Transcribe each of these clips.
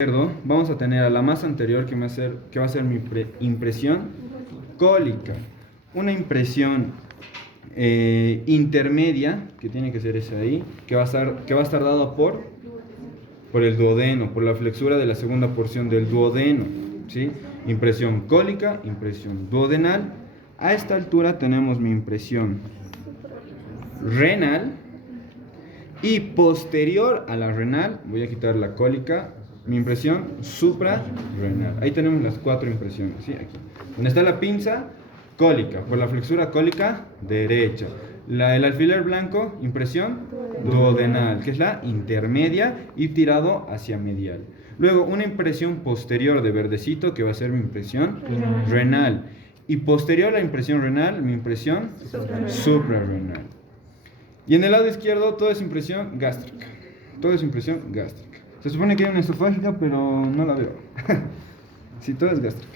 izquierdo vamos a tener a la más anterior que va a ser mi impresión cólica. Una impresión intermedia, que tiene que ser esa de ahí, que va a estar dada por el duodeno, por la flexura de la segunda porción del duodeno, ¿sí? Impresión cólica, impresión duodenal. A esta altura tenemos mi impresión renal y posterior a la renal, voy a quitar la cólica, mi impresión suprarrenal. Ahí tenemos las cuatro impresiones, ¿sí? Aquí. Donde está la pinza, cólica, por la flexura cólica derecha. El alfiler blanco, impresión duodenal, que es la intermedia y tirado hacia medial. Luego una impresión posterior de verdecito, que va a ser mi impresión renal. Y posterior a la impresión renal, mi impresión suprarrenal. Y en el lado izquierdo todo es impresión gástrica. Todo es impresión gástrica. Se supone que hay una esofágica, pero no la veo. Sí, todo es gástrica.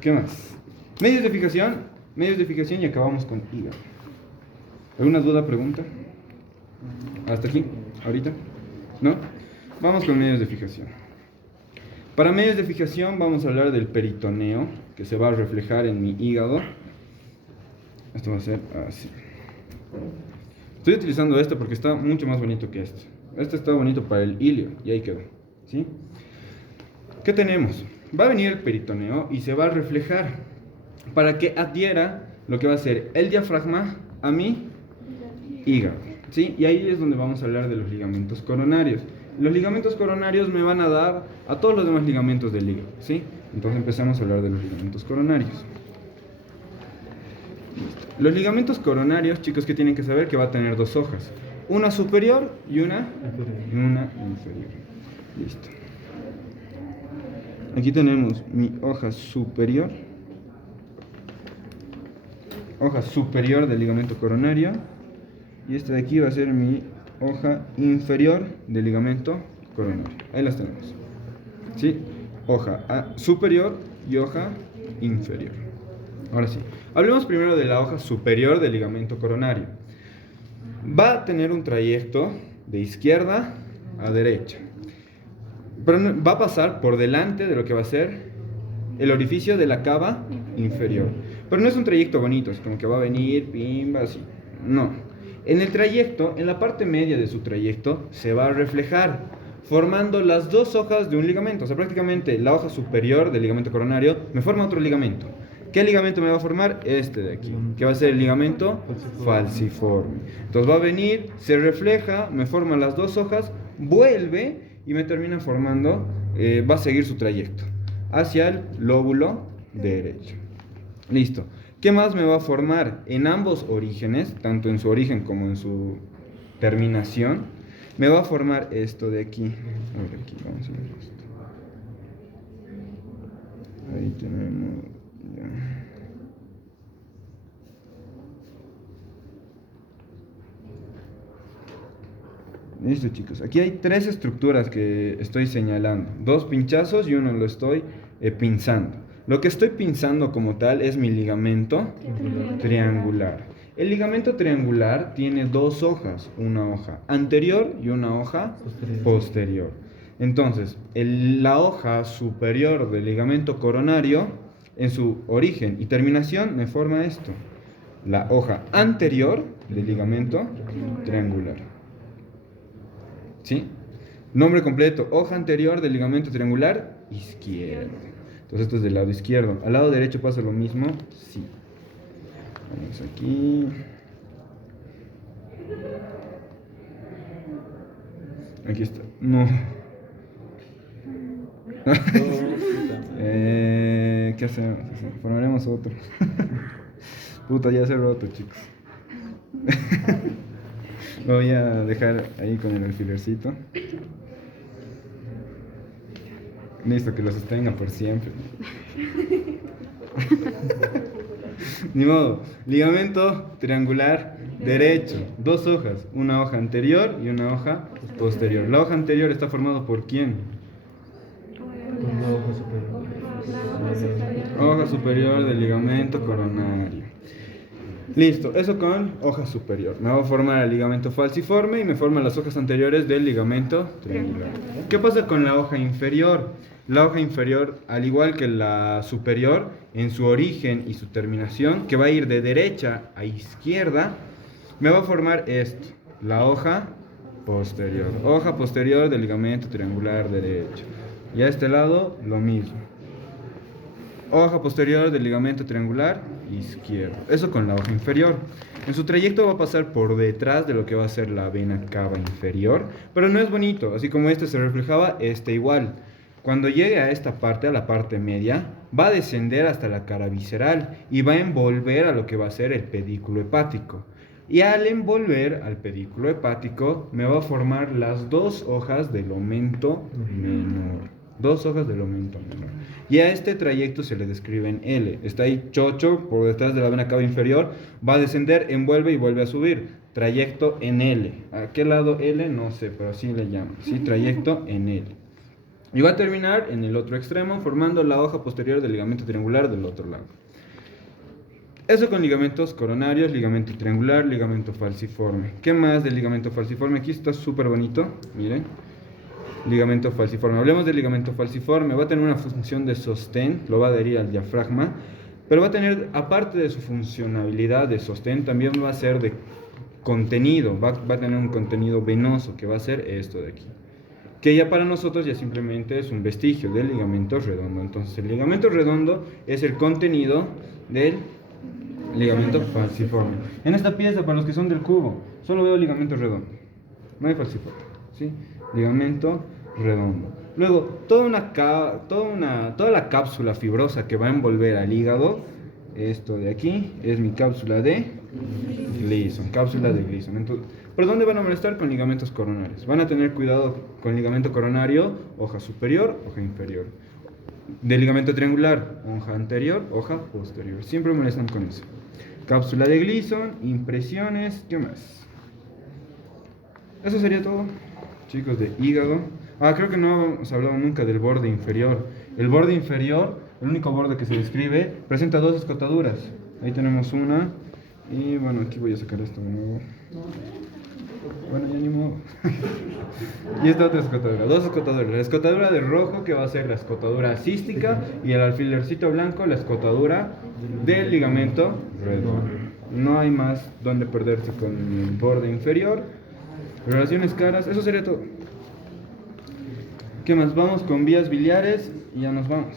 ¿Qué más? Medios de fijación y acabamos con hígado. ¿Alguna duda, pregunta? ¿Hasta aquí? ¿Ahorita? ¿No? Vamos con medios de fijación. Para medios de fijación vamos a hablar del peritoneo, que se va a reflejar en mi hígado. Esto va a ser así. Estoy utilizando este porque está mucho más bonito que este. Este está bonito para el ilio y ahí quedó, ¿sí? ¿Qué tenemos? Va a venir el peritoneo y se va a reflejar para que adhiera lo que va a ser el diafragma a mi hígado, ¿sí? Y ahí es donde vamos a hablar de los ligamentos coronarios. Los ligamentos coronarios me van a dar a todos los demás ligamentos del hígado, ¿sí? Entonces empezamos a hablar de los ligamentos coronarios. Los ligamentos coronarios, chicos, que tienen que saber que va a tener dos hojas. Una superior y una inferior. Listo. Aquí tenemos mi hoja superior. Hoja superior del ligamento coronario. Y esta de aquí va a ser mi hoja inferior del ligamento coronario. Ahí las tenemos. ¿Sí? Hoja superior y hoja inferior. Ahora sí. Hablemos primero de la hoja superior del ligamento coronario. Va a tener un trayecto de izquierda a derecha. Pero va a pasar por delante de lo que va a ser el orificio de la cava inferior. Pero no es un trayecto bonito, es como que va a venir, pimba, así. No. En el trayecto, en la parte media de su trayecto, se va a reflejar, formando las dos hojas de un ligamento. O sea, prácticamente la hoja superior del ligamento coronario me forma otro ligamento. ¿Qué ligamento me va a formar? Este de aquí, que va a ser el ligamento falciforme. Entonces va a venir, se refleja, me forma las dos hojas, vuelve y me termina formando, va a seguir su trayecto hacia el lóbulo derecho. Listo. ¿Qué más me va a formar? En ambos orígenes, tanto en su origen como en su terminación, me va a formar esto de aquí. A ver, aquí vamos a ver esto. Ahí tenemos. Listo, chicos. Aquí hay tres estructuras que estoy señalando. Dos pinchazos y uno lo estoy pinzando. Lo que estoy pinzando como tal es mi ligamento triangular. El ligamento triangular tiene dos hojas, una hoja anterior y una hoja posterior. Entonces, la hoja superior del ligamento coronario, en su origen y terminación, me forma esto. La hoja anterior del ligamento triangular. ¿Sí? Nombre completo, hoja anterior del ligamento triangular izquierdo. Entonces esto es del lado izquierdo. ¿Al lado derecho pasa lo mismo? Sí. Vamos aquí. Aquí está. No. ¿Qué hacemos? Formaremos otro. Puta, ya se ha roto, chicos. Lo voy a dejar ahí con el alfilercito. Listo, que lo sostenga por siempre. Ni modo. Ligamento triangular derecho. Dos hojas. Una hoja anterior y una hoja posterior. La hoja anterior está formada por ¿quién? Hoja superior del ligamento coronario. Listo, eso con hoja superior. Me va a formar el ligamento falciforme y me forman las hojas anteriores del ligamento triangular. ¿Qué pasa con la hoja inferior? La hoja inferior, al igual que la superior, en su origen y su terminación, que va a ir de derecha a izquierda, me va a formar esto, la hoja posterior. Hoja posterior del ligamento triangular derecho. Y a este lado, lo mismo. Hoja posterior del ligamento triangular izquierdo. Eso con la hoja inferior. En su trayecto va a pasar por detrás de lo que va a ser la vena cava inferior, pero no es bonito. Así como este se reflejaba, este igual. Cuando llegue a esta parte, a la parte media, va a descender hasta la cara visceral y va a envolver a lo que va a ser el pedículo hepático. Y al envolver al pedículo hepático, me va a formar las dos hojas del aumento menor. Dos hojas del aumento menor. Y a este trayecto se le describe en L. Está ahí chocho por detrás de la vena cava inferior. Va a descender, envuelve y vuelve a subir. Trayecto en L. ¿A qué lado L? No sé, pero así le llaman. ¿Sí? Trayecto en L. Y va a terminar en el otro extremo, formando la hoja posterior del ligamento triangular del otro lado. Eso con ligamentos coronarios, ligamento triangular, ligamento falciforme. ¿Qué más del ligamento falciforme? Aquí está súper bonito. Miren. Ligamento falciforme. Hablemos del ligamento falciforme. Va a tener una función de sostén, lo va a adherir al diafragma, pero va a tener, aparte de su funcionalidad de sostén, también va a ser de contenido. Va a tener un contenido venoso, que va a ser esto de aquí. Que ya para nosotros ya simplemente es un vestigio del ligamento redondo. Entonces el ligamento redondo es el contenido del ligamento falciforme. En esta pieza, para los que son del cubo, solo veo ligamento redondo. No hay falciforme. ¿Sí? Ligamento redondo. Luego, toda la cápsula fibrosa que va a envolver al hígado, esto de aquí, es mi cápsula de Gleason. Cápsula de Gleason. Entonces, ¿por dónde van a molestar? Con ligamentos coronarios. Van a tener cuidado con ligamento coronario, hoja superior, hoja inferior. Del ligamento triangular, hoja anterior, hoja posterior. Siempre molestan con eso. Cápsula de Gleason, impresiones, ¿qué más? Eso sería todo, chicos, de hígado. Creo que no hemos hablado nunca del borde inferior. El borde inferior, el único borde que se describe, presenta dos escotaduras. Ahí tenemos una. Y bueno, aquí voy a sacar esto de nuevo. Bueno, ya ni modo. Y esta otra escotadura, dos escotaduras. La escotadura de rojo, que va a ser la escotadura cística, y el alfilercito blanco, la escotadura del ligamento redondo. No hay más donde perderse con el borde inferior. Relaciones caras, eso sería todo. ¿Qué más? Vamos con vías biliares y ya nos vamos.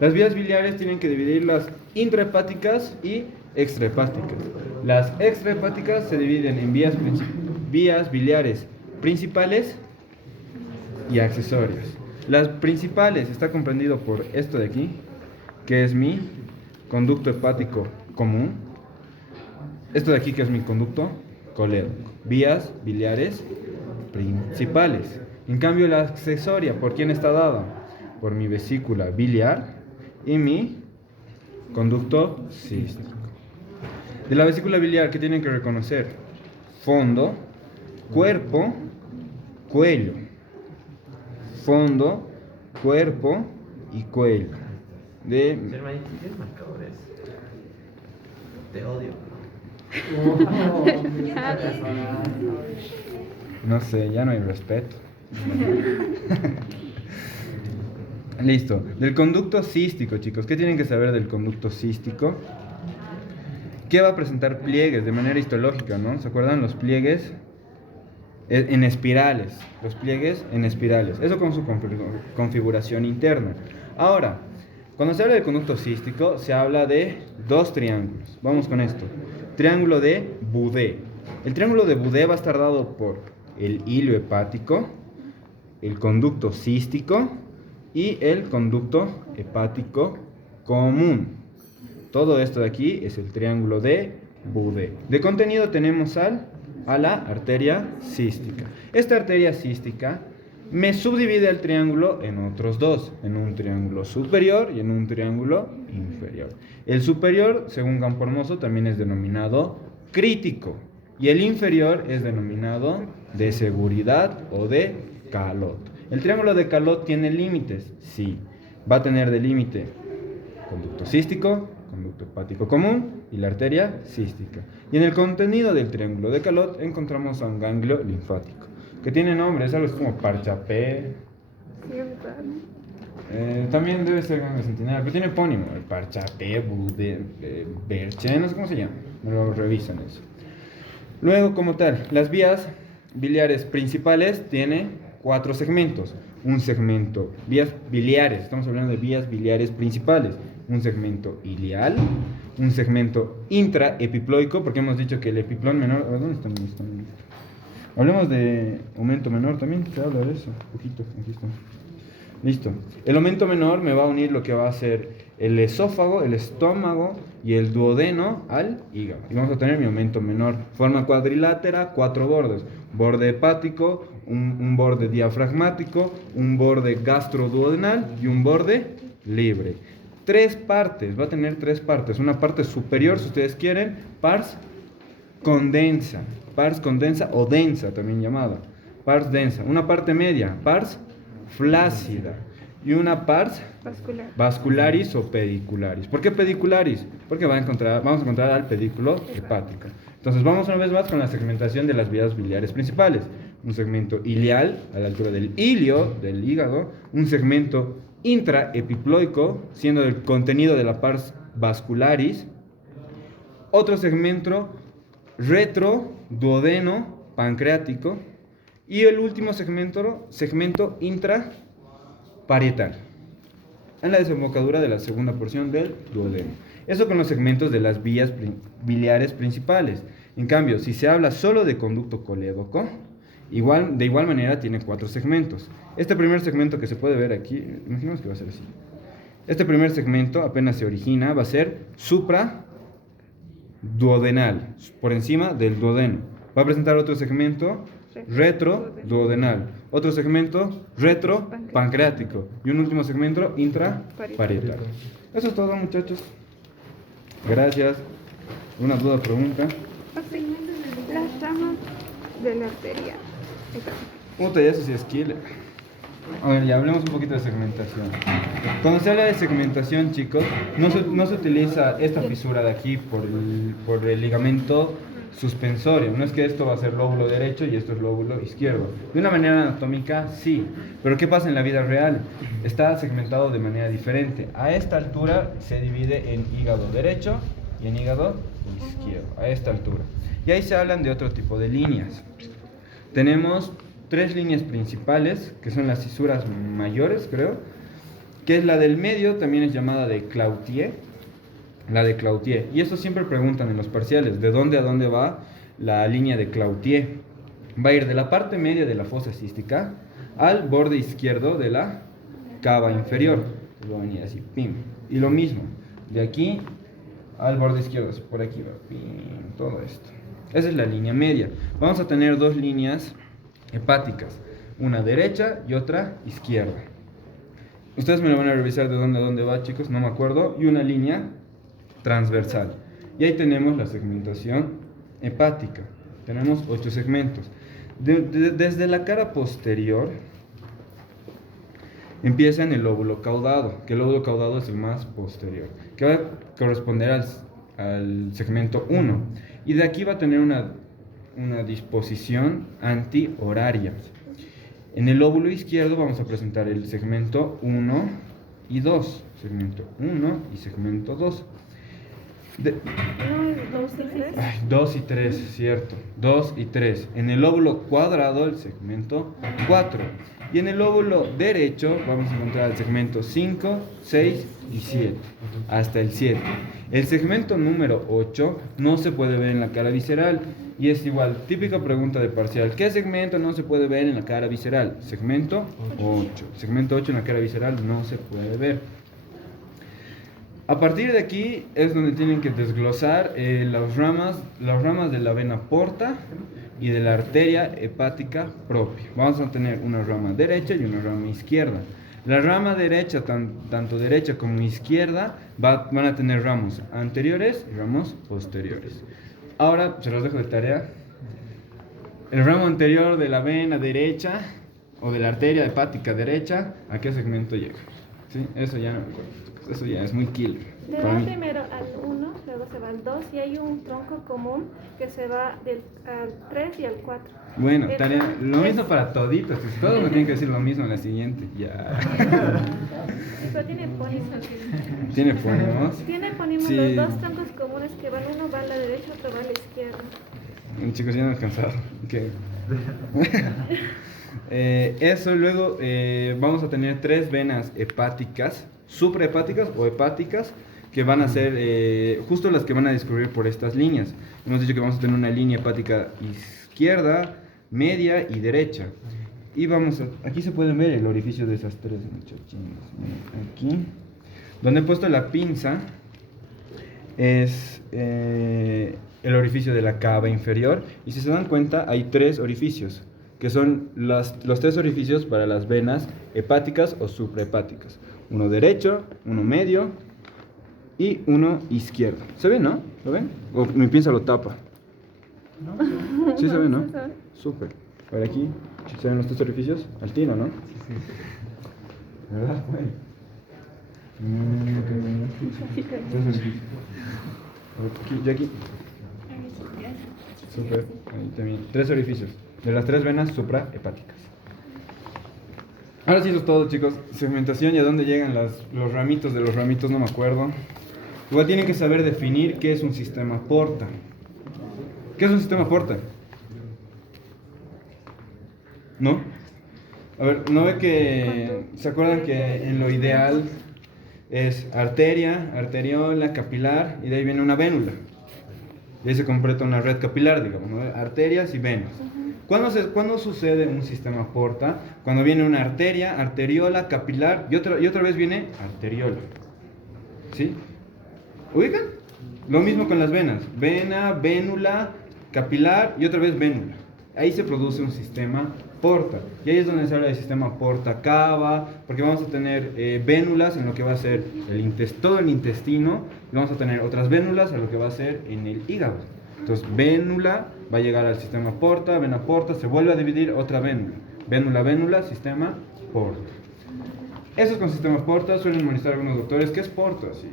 Las vías biliares tienen que dividirlas intrahepáticas y extrahepáticas. Las extrahepáticas se dividen en vías biliares principales y accesorias. Las principales está comprendido por esto de aquí, que es mi conducto hepático común. Esto de aquí, que es mi conducto colédoco. Vías biliares principales. En cambio, la accesoria, ¿por quién está dada? Por mi vesícula biliar y mi conducto cístico. De la vesícula biliar, ¿qué tienen que reconocer? Fondo, cuerpo, cuello. Fondo, cuerpo y cuello. Hermanito, ¿qué marcador es? Te odio. No sé, ya no hay respeto. Listo. Del conducto cístico, chicos. ¿Qué tienen que saber del conducto cístico? Que va a presentar pliegues de manera histológica, ¿no? ¿Se acuerdan? Los pliegues en espirales. Los pliegues en espirales. Eso con su configuración interna. Ahora, cuando se habla del conducto cístico, se habla de dos triángulos. Vamos con esto. Triángulo de Boudet. El triángulo de Boudet va a estar dado por el hilo hepático, el conducto cístico y el conducto hepático común. Todo esto de aquí es el triángulo de Boudet. De contenido tenemos a la arteria cística. Esta arteria cística me subdivide el triángulo en otros dos, en un triángulo superior y en un triángulo inferior. El superior, según Campo Hermoso, también es denominado crítico y el inferior es denominado de seguridad o de Calot. ¿El triángulo de Calot tiene límites? Sí, va a tener de límite conducto cístico, conducto hepático común y la arteria cística. Y en el contenido del triángulo de Calot encontramos a un ganglio linfático, que tiene nombre, es algo como Parchapé. También debe ser ganglio centinela, pero tiene epónimo, el Parchapé, Berche, no sé cómo se llama, me lo revisan eso. Luego, como tal, las vías biliares principales tiene 4 segmentos. Un segmento, vías biliares, estamos hablando de vías biliares principales. Un segmento ileal, un segmento intraepiploico, porque hemos dicho que el epiplón menor. ¿Dónde está? Hablemos de aumento menor también, se habla de eso. Un poquito, aquí está. Listo. El aumento menor me va a unir lo que va a ser el esófago, el estómago y el duodeno al hígado. Y vamos a tener mi aumento menor. Forma cuadrilátera, 4 bordes. Borde hepático, un borde diafragmático, un borde gastroduodenal y un borde libre. 3 partes, va a tener 3 partes. Una parte superior, si ustedes quieren, pars condensa o densa también llamada. Pars densa. Una parte media, pars flácida. Y una pars vascularis o pedicularis. ¿Por qué pedicularis? Porque vamos a encontrar al pedículo hepático. Entonces vamos una vez más con la segmentación de las vías biliares principales. Un segmento ileal a la altura del ilio, del hígado. Un segmento intraepiploico, siendo el contenido de la pars vascularis. Otro segmento retroduodeno pancreático. Y el último segmento intraparietal, en la desembocadura de la segunda porción del duodeno. Eso con los segmentos de las vías biliares principales. En cambio, si se habla solo de conducto colédoco, de igual manera tiene 4 segmentos. Este primer segmento que se puede ver aquí, imaginemos que va a ser así. Este primer segmento apenas se origina, va a ser supraduodenal, por encima del duodeno. Va a presentar otro segmento retroduodenal, otro segmento retropancreático y un último segmento intraparietal. Eso es todo, muchachos. Gracias. ¿Una duda o pregunta? Las ramas de la arteria. Puta, ya eso sí es killer. A ver, ya hablemos un poquito de segmentación. Cuando se habla de segmentación, chicos, no se utiliza esta fisura de aquí por el ligamento suspensorio. No es que esto va a ser lóbulo derecho y esto es lóbulo izquierdo. De una manera anatómica, sí. Pero ¿qué pasa en la vida real? Está segmentado de manera diferente. A esta altura se divide en hígado derecho y en hígado izquierdo. A esta altura. Y ahí se hablan de otro tipo de líneas. Tenemos 3 líneas principales, que son las cisuras mayores, creo. Que es la del medio, también es llamada de Cloutier. La de Cloutier. Y eso siempre preguntan en los parciales, ¿de dónde a dónde va la línea de Cloutier? Va a ir de la parte media de la fosa cística al borde izquierdo de la cava inferior. Va a venir así, pim. Y lo mismo, de aquí al borde izquierdo, por aquí va, pim, todo esto. Esa es la línea media. Vamos a tener 2 líneas hepáticas, una derecha y otra izquierda. Ustedes me lo van a revisar de dónde a dónde va, chicos, no me acuerdo. Y una línea transversal. Y ahí tenemos la segmentación hepática. Tenemos 8 segmentos. Desde la cara posterior empieza en el lóbulo caudado, que el lóbulo caudado es el más posterior, que va a corresponder al segmento 1. Y de aquí va a tener una disposición antihoraria. En el lóbulo izquierdo vamos a presentar el segmento 1 y 2. Segmento 1 y segmento 2. 2 y 3, cierto. 2 y 3. En el lóbulo cuadrado, el segmento 4. Y en el lóbulo derecho vamos a encontrar el segmento 5, 6 y 7. Hasta el 7. El segmento número 8 no se puede ver en la cara visceral. Y es igual, típica pregunta de parcial. ¿Qué segmento no se puede ver en la cara visceral? Segmento 8. Segmento 8 en la cara visceral no se puede ver. A partir de aquí es donde tienen que desglosar las ramas de la vena porta y de la arteria hepática propia. Vamos a tener una rama derecha y una rama izquierda. La rama derecha, tanto derecha como izquierda, van a tener ramos anteriores y ramos posteriores. Ahora se los dejo de tarea. El ramo anterior de la vena derecha o de la arteria hepática derecha, ¿a qué segmento llega? ¿Sí? Eso ya no me acuerdo. Eso ya es muy killer. Le Para va mí. primero al 1, luego se va al 2 y hay un tronco común que se va al 3 y al 4. Bueno, tarea, lo mismo para toditos. Todos me tienen que decir lo mismo en la siguiente. Ya. Pero tiene pónimos. ¿Tiene fonemos? Tiene pónimos Sí. los dos troncos comunes que van, uno va a la derecha, otro va a la izquierda. Chicos, ya no he cansado. Okay. Eso, luego vamos a tener 3 venas hepáticas, suprahepáticas o hepáticas, que van a ser justo las que van a discurrir por estas líneas. Hemos dicho que vamos a tener una línea hepática izquierda, media y derecha. Y vamos a, aquí se pueden ver el orificio de esas 3 muchachines. Aquí, donde he puesto la pinza, es el orificio de la cava inferior. Y si se dan cuenta, hay 3 orificios, que son los 3 orificios para las venas hepáticas o suprahepáticas. Uno derecho, uno medio y uno izquierdo. ¿Se ve, no? ¿Lo ven? ¿O mi pinza lo tapa? Sí se ve, ¿no? Sí se ve. Súper. A ver aquí, ¿se ven los 3 orificios? Al tiro, ¿no? ¿Verdad? Bueno. Tres orificios. Aquí, y aquí. Súper. Ahí también. 3 orificios. De las 3 venas suprahepáticas. Ahora sí, eso es todo, chicos. Segmentación y a dónde llegan los ramitos de los ramitos, no me acuerdo. Igual tienen que saber definir qué es un sistema porta. ¿Qué es un sistema porta? ¿No? A ver, ¿no ve que... ¿Se acuerdan que en lo ideal es arteria, arteriola, capilar y de ahí viene una vénula? Y ahí se completa una red capilar, digamos, ¿no? Arterias y venas. ¿Cuándo sucede un sistema porta? Cuando viene una arteria, arteriola, capilar y otra vez viene arteriola. ¿Sí? ¿Ubican? Lo mismo con las venas. Vena, vénula, capilar y otra vez vénula. Ahí se produce un sistema porta. Y ahí es donde se habla del sistema porta-cava, porque vamos a tener vénulas en lo que va a ser todo el intestino, y vamos a tener otras vénulas en lo que va a ser en el hígado. Entonces, vénula va a llegar al sistema porta, vena porta, se vuelve a dividir otra vénula. Vénula, vénula, sistema porta. Eso es con sistema porta, suelen molestar a algunos doctores. ¿Qué es porta? Sí,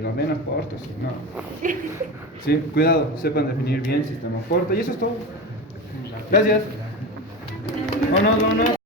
la vena porta, sí, no. Sí, cuidado, sepan definir bien sistema porta y eso es todo. Gracias. Vámonos, vámonos.